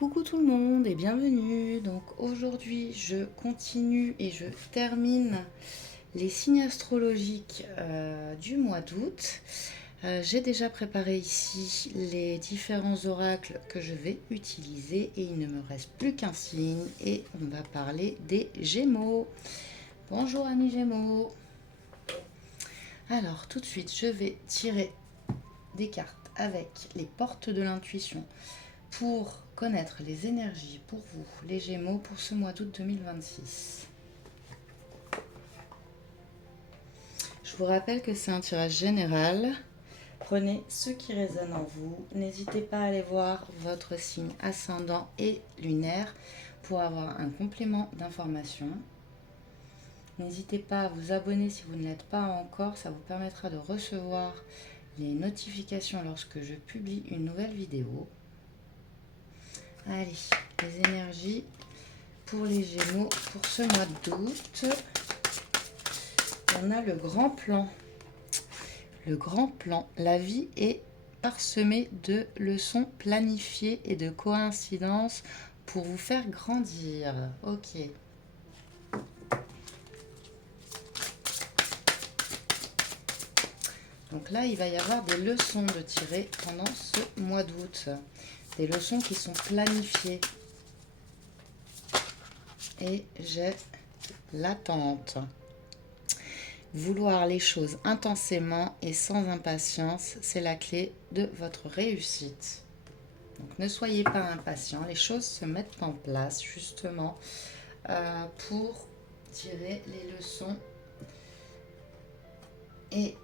Coucou tout le monde et bienvenue. Donc aujourd'hui je continue et je termine les signes astrologiques du mois d'août. J'ai déjà préparé ici les différents oracles que je vais utiliser et il ne me reste plus qu'un signe et on va parler des Gémeaux. Bonjour amis Gémeaux. Alors tout de suite je vais tirer des cartes avec les portes de l'intuition pour connaître les énergies pour vous, les Gémeaux, pour ce mois d'août 2026. Je vous rappelle que c'est un tirage général. Prenez ce qui résonne en vous. N'hésitez pas à aller voir votre signe ascendant et lunaire pour avoir un complément d'information. N'hésitez pas à vous abonner si vous ne l'êtes pas encore. Ça vous permettra de recevoir les notifications lorsque je publie une nouvelle vidéo. Allez, les énergies pour les Gémeaux pour ce mois d'août. On a le grand plan. Le grand plan. La vie est parsemée de leçons planifiées et de coïncidences pour vous faire grandir. Ok. Donc là, il va y avoir des leçons de tirer pendant ce mois d'août. Des leçons qui sont planifiées. Et j'ai l'attente. Vouloir les choses intensément et sans impatience, c'est la clé de votre réussite. Donc ne soyez pas impatient, les choses se mettent en place justement pour tirer les leçons et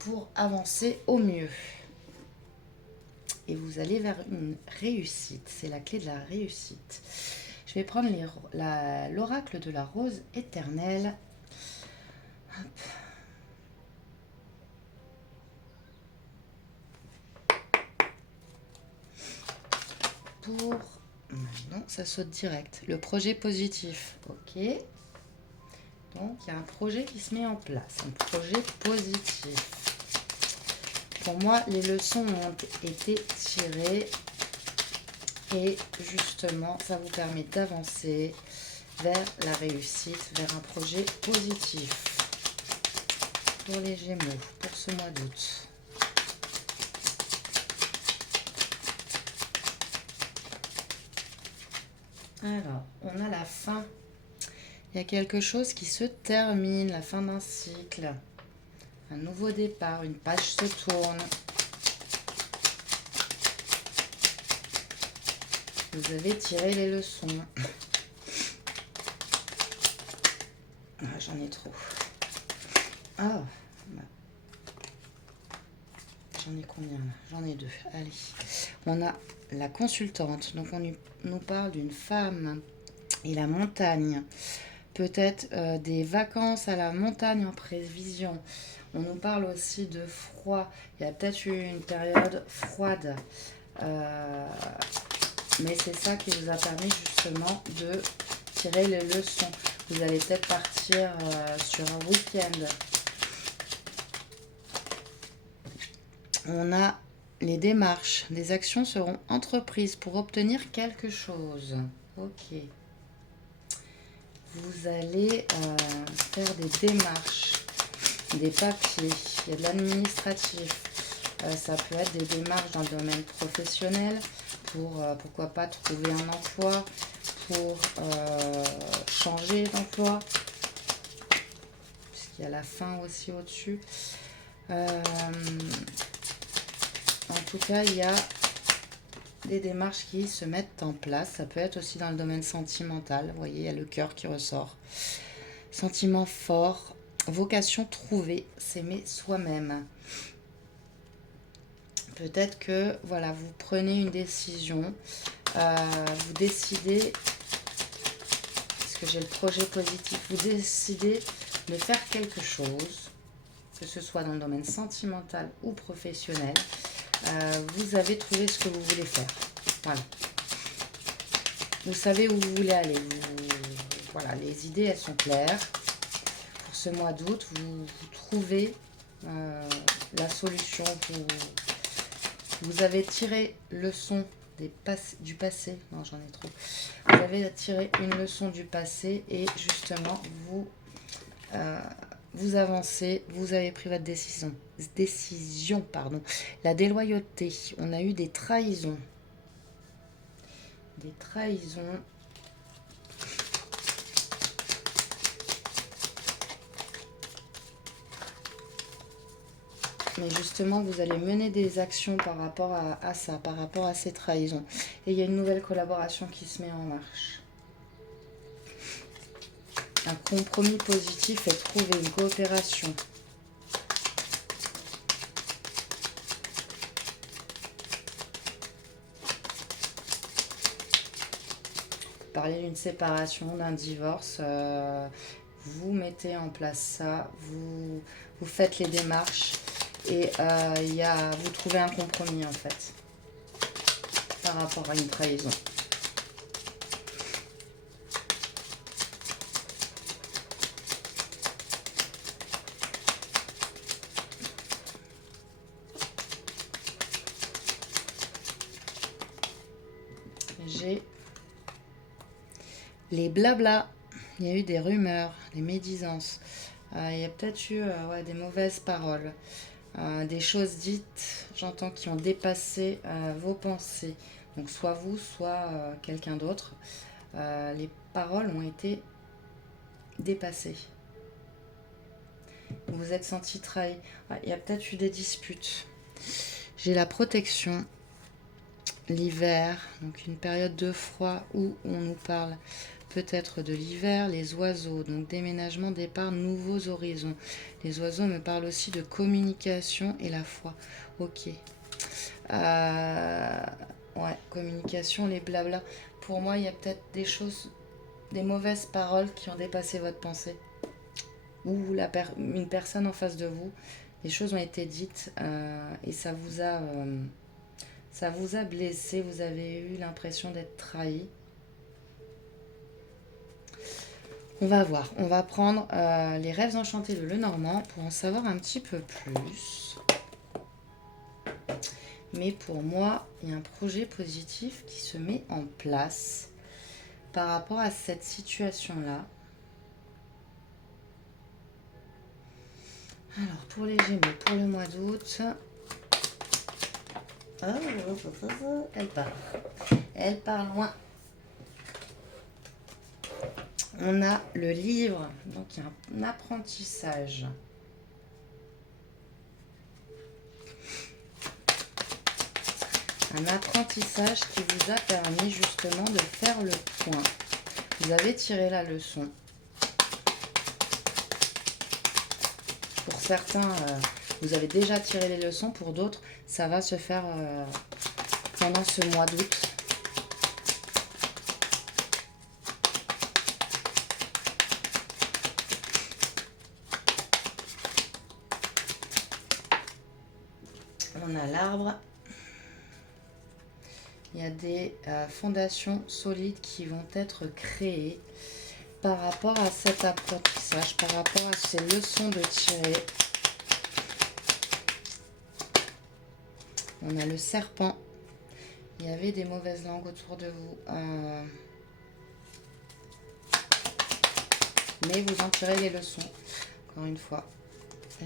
pour avancer au mieux. Et vous allez vers une réussite, c'est la clé de la réussite. Je vais prendre l'oracle de la rose éternelle. Hop. Pour... Non, ça saute direct. Le projet positif. Ok. Donc, il y a un projet qui se met en place. Un projet positif. Pour moi, les leçons ont été tirées. Et justement, ça vous permet d'avancer vers la réussite, vers un projet positif. Pour les Gémeaux, pour ce mois d'août. Alors, on a la fin. Il y a quelque chose qui se termine, la fin d'un cycle. Un nouveau départ, une page se tourne. Vous avez tiré les leçons. Ah, j'en ai trop. Ah, j'en ai combien là? J'en ai deux. Allez. On a la consultante. Donc, on nous parle d'une femme et la montagne. Peut-être des vacances à la montagne en prévision. On nous parle aussi de froid. Il y a peut-être eu une période froide. Mais c'est ça qui vous a permis justement de tirer les leçons. Vous allez peut-être partir sur un week-end. On a les démarches. Des actions seront entreprises pour obtenir quelque chose. Ok. Vous allez faire des démarches, des papiers. Il y a de l'administratif. Ça peut être des démarches dans le domaine professionnel pour, pourquoi pas, trouver un emploi, pour changer d'emploi, puisqu'il y a la fin aussi au-dessus. En tout cas, il y a des démarches qui se mettent en place. Ça peut être aussi dans le domaine sentimental. Vous voyez, il y a le cœur qui ressort. Sentiment fort, vocation trouvée, s'aimer soi-même. Peut-être que voilà, vous prenez une décision, vous décidez, parce que j'ai le projet positif, vous décidez de faire quelque chose, que ce soit dans le domaine sentimental ou professionnel. Vous avez trouvé ce que vous voulez faire. Voilà. Vous savez où vous voulez aller. Voilà, les idées, elles sont claires. Pour ce mois d'août, vous trouvez la solution. Vous avez tiré leçon du passé. Non, j'en ai trop. Vous avez tiré une leçon du passé et justement, vous avancez, vous avez pris votre décision, pardon. La déloyauté, on a eu des trahisons. Des trahisons. Mais justement, vous allez mener des actions par rapport à ça, par rapport à ces trahisons. Et il y a une nouvelle collaboration qui se met en marche. Un compromis positif est trouvé, une coopération. Parler d'une séparation, d'un divorce, vous mettez en place ça, vous faites les démarches et vous trouvez un compromis en fait par rapport à une trahison. J'ai les blabla, il y a eu des rumeurs, des médisances, il y a peut-être eu des mauvaises paroles, des choses dites, j'entends, qui ont dépassé vos pensées. Donc soit vous, soit quelqu'un d'autre. Les paroles ont été dépassées. Vous vous êtes senti trahi. Il y a peut-être eu des disputes. J'ai la protection, l'hiver, donc une période de froid où on nous parle peut-être de l'hiver, les oiseaux, donc déménagement, départ, nouveaux horizons. Les oiseaux me parlent aussi de communication et la foi. Ok. Ouais, communication, les blabla. Pour moi, il y a peut-être des choses, des mauvaises paroles qui ont dépassé votre pensée. Ou une personne en face de vous, les choses ont été dites et ça vous a blessé, vous avez eu l'impression d'être trahi. On va voir, on va prendre les rêves enchantés de Lenormand pour en savoir un petit peu plus. Mais pour moi, il y a un projet positif qui se met en place par rapport à cette situation-là. Alors, pour les Gémeaux, pour le mois d'août... Oh, elle part. Elle part loin. On a le livre, donc il y a un apprentissage. Un apprentissage qui vous a permis justement de faire le point. Vous avez tiré la leçon. Pour certains, vous avez déjà tiré les leçons. Pour d'autres, ça va se faire pendant ce mois d'août. On a l'arbre. Il y a des fondations solides qui vont être créées par rapport à cet apprentissage, par rapport à ces leçons de tirer. On a le serpent. Il y avait des mauvaises langues autour de vous. Mais vous en tirez les leçons. Encore une fois.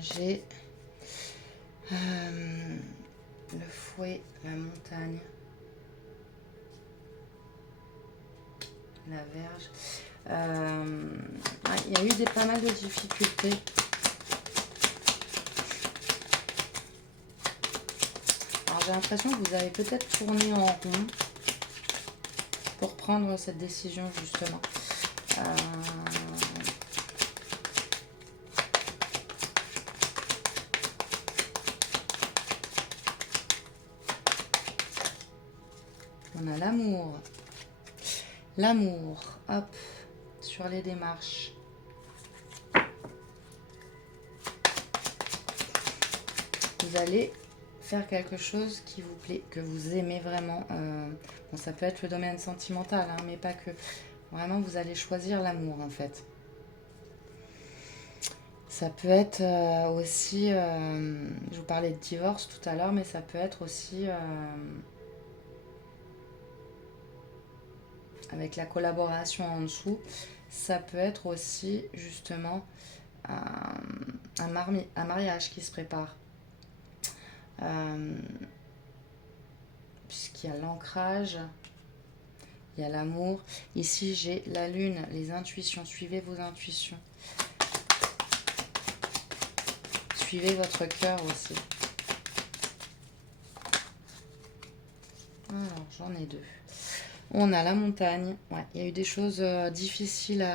J'ai le fouet, la montagne, la verge. Il y a eu pas mal de difficultés. Alors j'ai l'impression que vous avez peut-être tourné en rond pour prendre cette décision justement. On a l'amour. L'amour, hop, sur les démarches. Vous allez faire quelque chose qui vous plaît, que vous aimez vraiment. Bon, ça peut être le domaine sentimental, hein, mais pas que. Vraiment, vous allez choisir l'amour, en fait. Ça peut être aussi... je vous parlais de divorce tout à l'heure, mais ça peut être aussi... avec la collaboration en dessous, ça peut être aussi justement un mariage qui se prépare. Puisqu'il y a l'ancrage, il y a l'amour. Ici, j'ai la lune, les intuitions. Suivez vos intuitions. Suivez votre cœur aussi. Alors, j'en ai deux. On a la montagne. Ouais, il y a eu des choses difficiles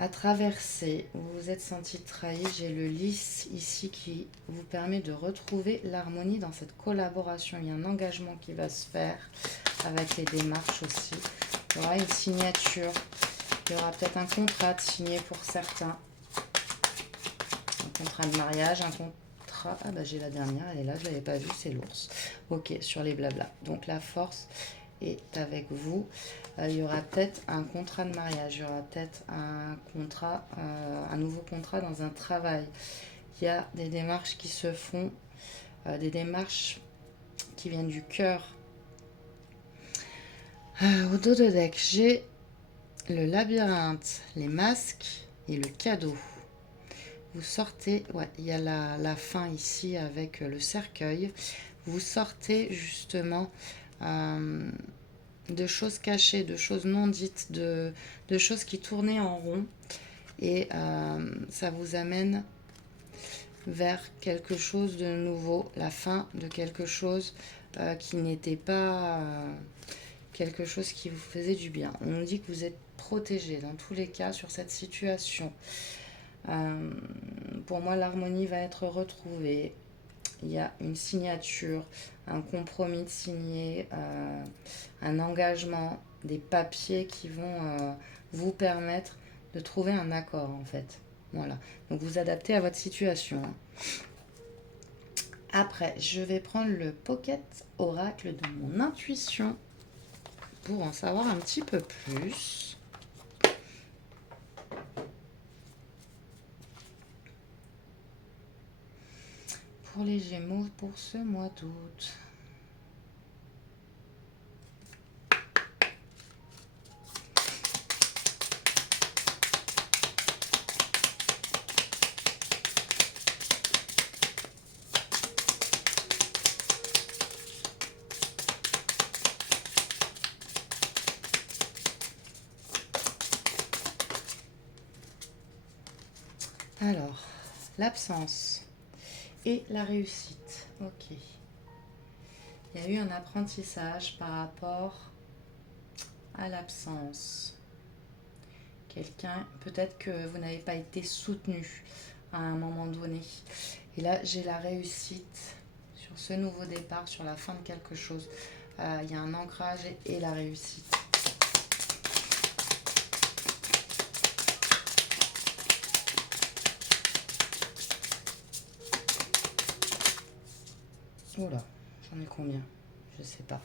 à traverser. Vous vous êtes senti trahi. J'ai le lys ici qui vous permet de retrouver l'harmonie dans cette collaboration. Il y a un engagement qui va se faire avec les démarches aussi. Il y aura une signature. Il y aura peut-être un contrat de signé pour certains. Un contrat de mariage, un contrat... Ah bah j'ai la dernière, elle est là, je ne l'avais pas vue, c'est l'ours. Ok, sur les blabla. Donc la force est avec vous. Il y aura peut-être un contrat de mariage, il y aura peut-être un contrat, un nouveau contrat dans un travail. Il y a des démarches qui se font, des démarches qui viennent du cœur. Au dos de deck, j'ai le labyrinthe, les masques et le cadeau. Vous sortez, ouais, il y a la fin ici avec le cercueil. Vous sortez justement de choses cachées, de choses non dites, de choses qui tournaient en rond. Et ça vous amène vers quelque chose de nouveau, la fin de quelque chose qui n'était pas quelque chose qui vous faisait du bien. On nous dit que vous êtes protégé dans tous les cas sur cette situation. Pour moi, l'harmonie va être retrouvée. Il y a une signature, un compromis de signer, un engagement, des papiers qui vont vous permettre de trouver un accord en fait. Voilà. Donc vous adaptez à votre situation. Après, je vais prendre le Pocket Oracle de mon intuition pour en savoir un petit peu plus. Pour les Gémeaux pour ce mois d'août. Alors, l'absence et la réussite. Ok. Il y a eu un apprentissage par rapport à l'absence. Quelqu'un, peut-être que vous n'avez pas été soutenu à un moment donné. Et là, j'ai la réussite sur ce nouveau départ, sur la fin de quelque chose. Il y a un ancrage et la réussite. Oula, j'en ai combien? Je sais pas.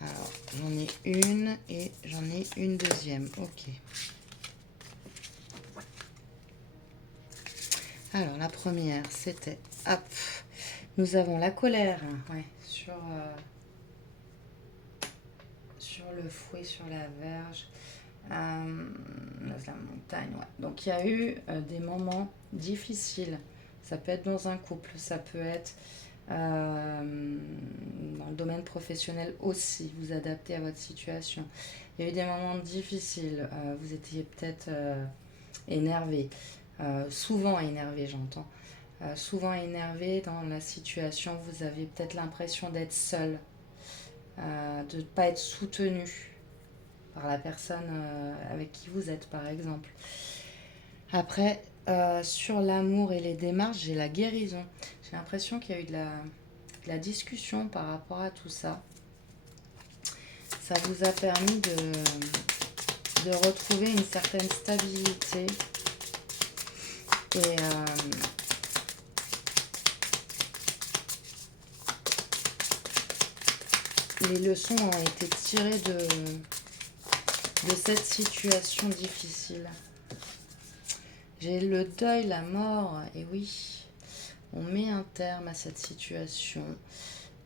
Alors, j'en ai une et j'en ai une deuxième. Ok. Alors, la première, c'était... Hop. Nous avons la colère, ouais, sur le fouet, sur la verge. La montagne, ouais. Donc, il y a eu des moments difficiles. Ça peut être dans un couple, ça peut être dans le domaine professionnel aussi, vous adaptez à votre situation. Il y a eu des moments difficiles, vous étiez peut-être énervé, souvent énervé j'entends, souvent énervé dans la situation, vous avez peut-être l'impression d'être seul, de ne pas être soutenu par la personne avec qui vous êtes par exemple. Après, sur l'amour et les démarches, j'ai la guérison. J'ai l'impression qu'il y a eu de la discussion par rapport à tout ça. Ça vous a permis de retrouver une certaine stabilité. Et les leçons ont été tirées de cette situation difficile. J'ai le deuil, la mort, et oui, on met un terme à cette situation.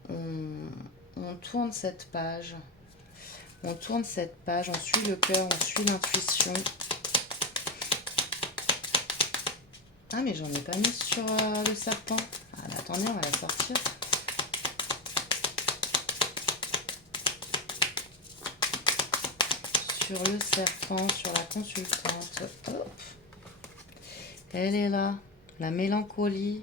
On tourne cette page. On tourne cette page, on suit le cœur, on suit l'intuition. Ah, mais j'en ai pas mis sur le serpent. Ah, bah, attendez, on va la sortir. Sur le serpent, sur la consultante. Hop. Elle est là. La mélancolie.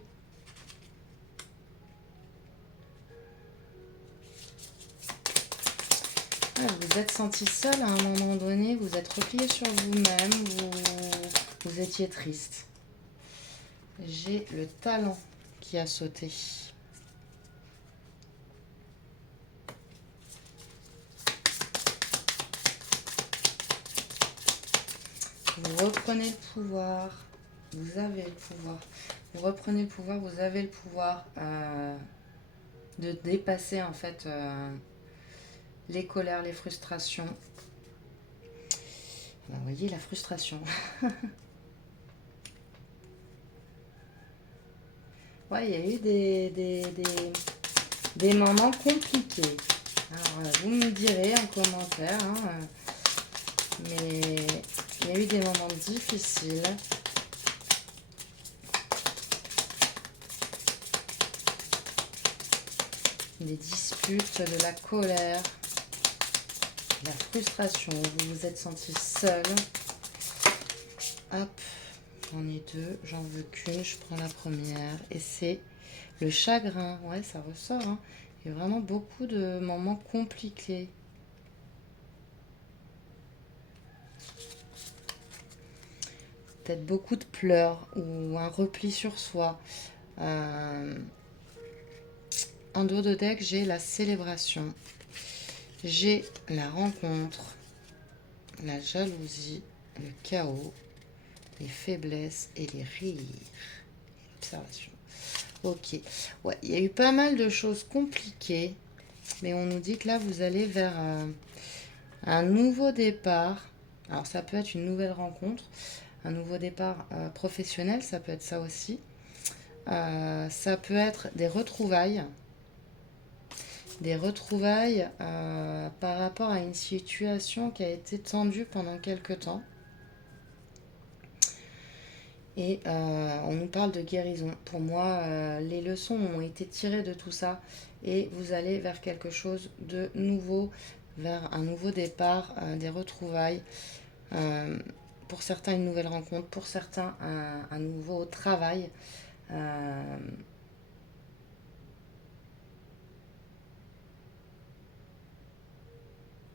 Ah, vous êtes senti seul à un moment donné. Vous êtes replié sur vous-même. Vous étiez triste. J'ai le talent qui a sauté. Vous reprenez le pouvoir. Vous avez le pouvoir. Vous reprenez le pouvoir. Vous avez le pouvoir de dépasser en fait les colères, les frustrations. Ben, vous voyez la frustration. Ouais, il y a eu des moments compliqués. Alors, vous me direz en commentaire, hein, mais il y a eu des moments difficiles. Des disputes, de la colère, de la frustration. Vous vous êtes senti seul. Hop, j'en ai deux, j'en veux qu'une, je prends la première. Et c'est le chagrin. Ouais, ça ressort. Hein. Il y a vraiment beaucoup de moments compliqués. Peut-être beaucoup de pleurs ou un repli sur soi. En dos de deck, j'ai la célébration. J'ai la rencontre, la jalousie, le chaos, les faiblesses et les rires. L'observation. Ok. Ouais, il y a eu pas mal de choses compliquées. Mais on nous dit que là, vous allez vers un nouveau départ. Alors, ça peut être une nouvelle rencontre. Un nouveau départ professionnel, ça peut être ça aussi. Ça peut être des retrouvailles. Des retrouvailles par rapport à une situation qui a été tendue pendant quelques temps. Et on nous parle de guérison. Pour moi, les leçons ont été tirées de tout ça. Et vous allez vers quelque chose de nouveau, vers un nouveau départ, des retrouvailles. Pour certains, une nouvelle rencontre. Pour certains, un nouveau travail.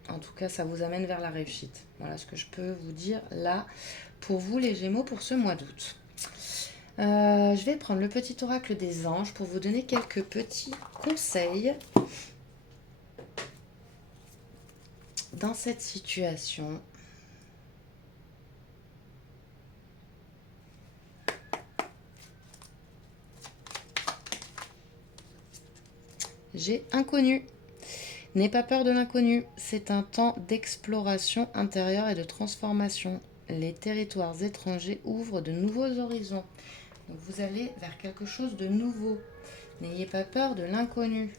En tout cas, ça vous amène vers la réussite. Voilà ce que je peux vous dire là pour vous les Gémeaux pour ce mois d'août. Je vais prendre le petit oracle des anges pour vous donner quelques petits conseils dans cette situation. J'ai inconnu. N'aie pas peur de l'inconnu. C'est un temps d'exploration intérieure et de transformation. Les territoires étrangers ouvrent de nouveaux horizons. Donc vous allez vers quelque chose de nouveau. N'ayez pas peur de l'inconnu.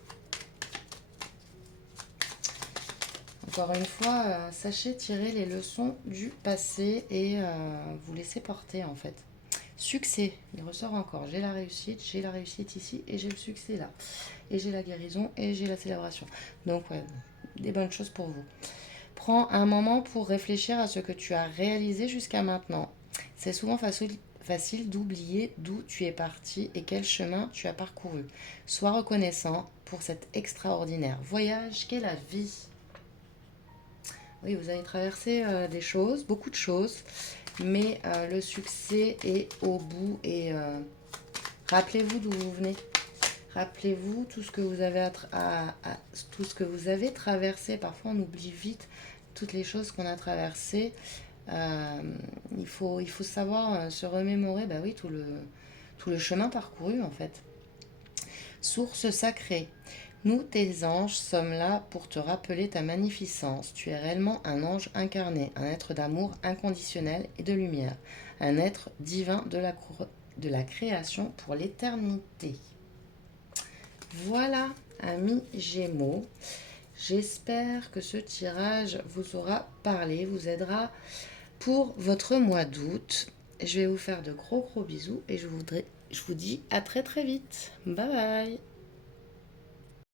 Encore une fois, sachez tirer les leçons du passé et vous laisser porter en fait. Succès, il ressort encore. J'ai la réussite ici et j'ai le succès là. Et j'ai la guérison et j'ai la célébration. Donc ouais, des bonnes choses pour vous. Prends un moment pour réfléchir à ce que tu as réalisé jusqu'à maintenant. C'est souvent facile d'oublier d'où tu es parti et quel chemin tu as parcouru. Sois reconnaissant pour cet extraordinaire voyage qu'est la vie. Oui, vous avez traversé des choses, beaucoup de choses, mais le succès est au bout et rappelez-vous d'où vous venez. Rappelez-vous tout ce que vous avez tout ce que vous avez traversé. Parfois, on oublie vite toutes les choses qu'on a traversées. Il faut savoir se remémorer, bah oui, tout le chemin parcouru en fait. Source sacrée. Nous, tes anges, sommes là pour te rappeler ta magnificence. Tu es réellement un ange incarné, un être d'amour inconditionnel et de lumière, un être divin de la création pour l'éternité. Voilà, amis Gémeaux. J'espère que ce tirage vous aura parlé, vous aidera pour votre mois d'août. Je vais vous faire de gros bisous et je vous dis à très vite. Bye bye.